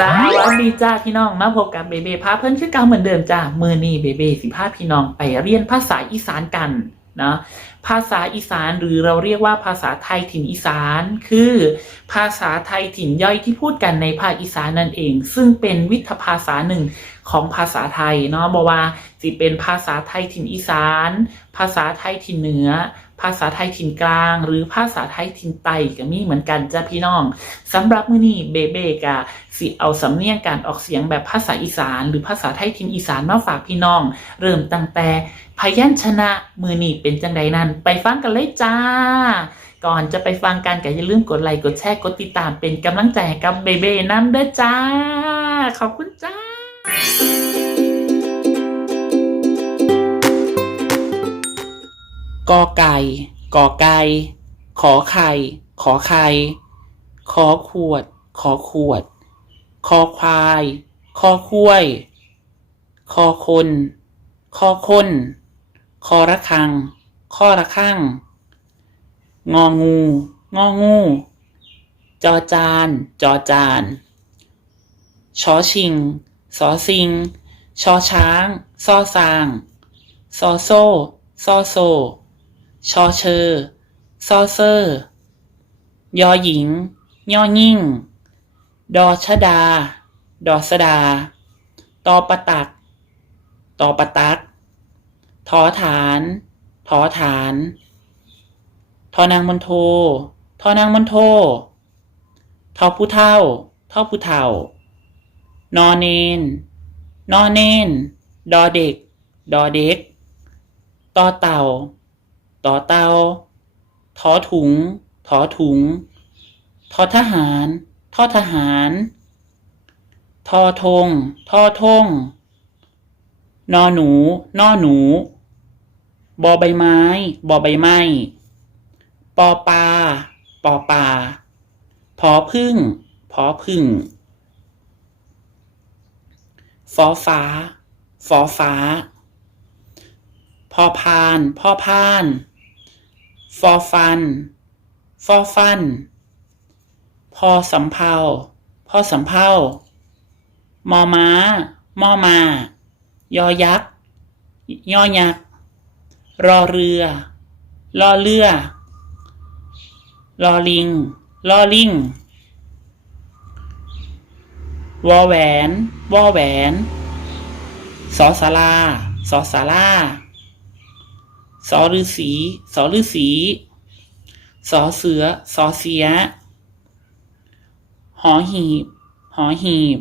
สวัสดีจ้าพี่น้องมาพบกับเบเบ้พาเพื่อนคือเก่าเหมือนเดิมจ้าเมื่อนี้เบเบ้สิพาพี่น้องไปเรียนภาษาอีสานกันนะภาษาอีสานหรือเราเรียกว่าภาษาไทยถิ่นอีสาน คือ ภาษาไทยถิ่นย่อยที่พูดกันในภาคอีสานนั่นเอง ซึ่งเป็นวิทภาษาหนึ่งของภาษาไทยเนาะบอกว่าสิเป็นภาษาไทยถิ่นอีสาน ภาษาไทยถิ่นเหนือ ภาษาไทยถิ่นกลาง หรือภาษาไทยถิ่นใต้ก็มีเหมือนกันจ้าพี่น้องสำหรับมื้อนี้เบเบ้กะสิเอาสำเนียงการออกเสียงแบบภาษาอีสาน หรือภาษาไทยถิ่นอีสานมาฝากพี่น้อง เริ่มตั้งแต่พยัญชนะมือนี้เป็นจังใดนั้น ไปฟังกันเลยจ้า ก่อนจะไปฟังกันก็อย่าลืมกดไลค์กดแชร์กดติดตามเป็นกำลังใจให้กับเบเบ้น้ำเด้อจ้า ขอบคุณจ้า กอไก่กอไก่ ขอไข่ ขอไข่ ขอขวด ขอขวด คอควาย คอคุ้ย คอคน คอคนคอระคัง ข้อระคังงองู งองู จอจาน จอจานชอชิงสอซิง ชอช้าง ซอซาง ซอโซ่ซอโซ ชอเชอซอเซอร์ยอหญิงยอยิ่ง ดอชดา ดอสดา ตอปะตัก ตอปะตัก ทอฐาน ทอฐาน ทอนางมนโททอนางมนโททอผู้เท่าทอผู้เท่านอนเนน นอนเนน ดอเด็ก ดอเด็ก ตอเต่า ต่อเตาทอถุงทอถุงทอทหารทอทหารทอทงทอทงนอหนูนอหนู บอใบไม้ บอใบไม้ ปอปลาปอปลาพอพึ่ง พอพึ่ง ฟอฟ้า ฟอฟ้า พอพานพ่อพานฟอฟัน ฟอฟันพอสำเภาพ่อสำเภามอม้ามอมา ยอยักษ์ยอยักษ์รอเรือรอเรือรอลิงรอลิงวอแหวนวอแหวน สอสาราสอสารา สอฤาษีสอฤาษีสอเสือสอเสีย หอหีบ หอหีบ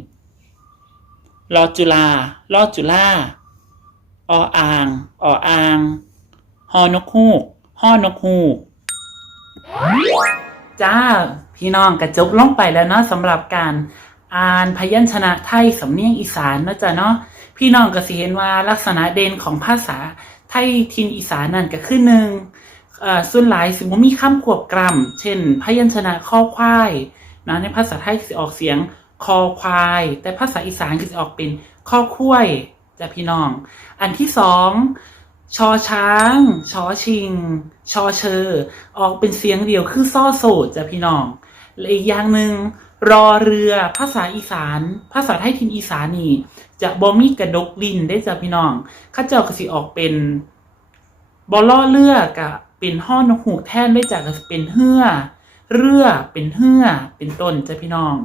รอจุลารอจุลาออ่างออ่างหอนกฮูกหอนกฮูกจ้า พี่น้องกระจบลงไปแล้วเนาะสำหรับการอ่านพยัญชนะไทยสำเนียงอีสานเนาะจ้ะเนาะพี่น้องก็สิเห็นว่าลักษณะเด่นของภาษา ไทยทินอีสานนั่นก็คือหนึ่งส่วนหลายสิบ่มีคำควบกล่ำเช่น พยัญชนะข้อควายนะในภาษาไทยสิออกเสียงคอควาย แต่ภาษาอีสานก็จะออกเป็นข้อคุ้ยจ้ะพี่น้อง อันที่สองชอช้างชอชิง ชอเชอ ออกเป็นเสียงเดียวคือซ่อโสดจ้ะพี่น้องและอีกอย่างหนึ่งรอเรือภาษาอีสาน ภาษาไทยทินอีสานนี่ จะบ่มีกระดกลิ้นได้จ้ะพี่น้องข้าเจ้าก็สิออกเป็นบอล่อเลือกับเป็นห้อนหูแท่นได้จ้ะก็เป็นเหือเรือเป็นเหือเป็นต้นจ้ะพี่น้อง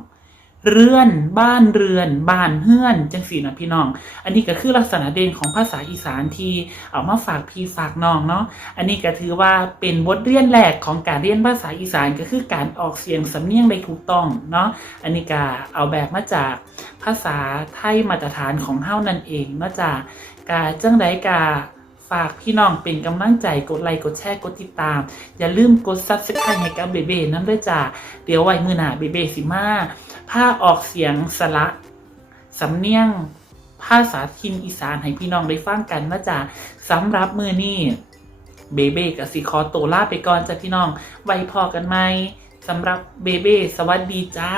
เรือน บ้านเรือน บ้านเฮือน จังสีนะพี่น้อง อันนี้ก็คือลักษณะเด่นของภาษาอีสานที่เอามาฝากพี่ฝากน้องเนาะ อันนี้ก็ถือว่าเป็นบทเรียนแรกของการเรียนภาษาอีสานก็คือการออกเสียงสำเนียงได้ถูกต้องเนาะ อันนี้ก็เอาแบบมาจากภาษาไทยมาตรฐานของเฮานั่นเองเนาจากกาจังไดกาฝากพี่น้องเป็นกำลังใจกดไลค์กดแชร์กดติดตาม อย่าลืมกดซับสไครต์ให้กับเบเบ้นั่นด้วยจ้าเดี๋ยวไว้มือหนาเบเบ้สิมา ผ้าออกเสียงสระสำเนียงภาษาทินอีสานให้พี่น้องได้ฟังกันนะจ๊ะสำหรับมือนี่เบเบ้กับสีคอโตวลาไปก่อนจ้ะพี่น้องไว้พอกันไหมสำหรับเบเบ้สวัสดีจ้า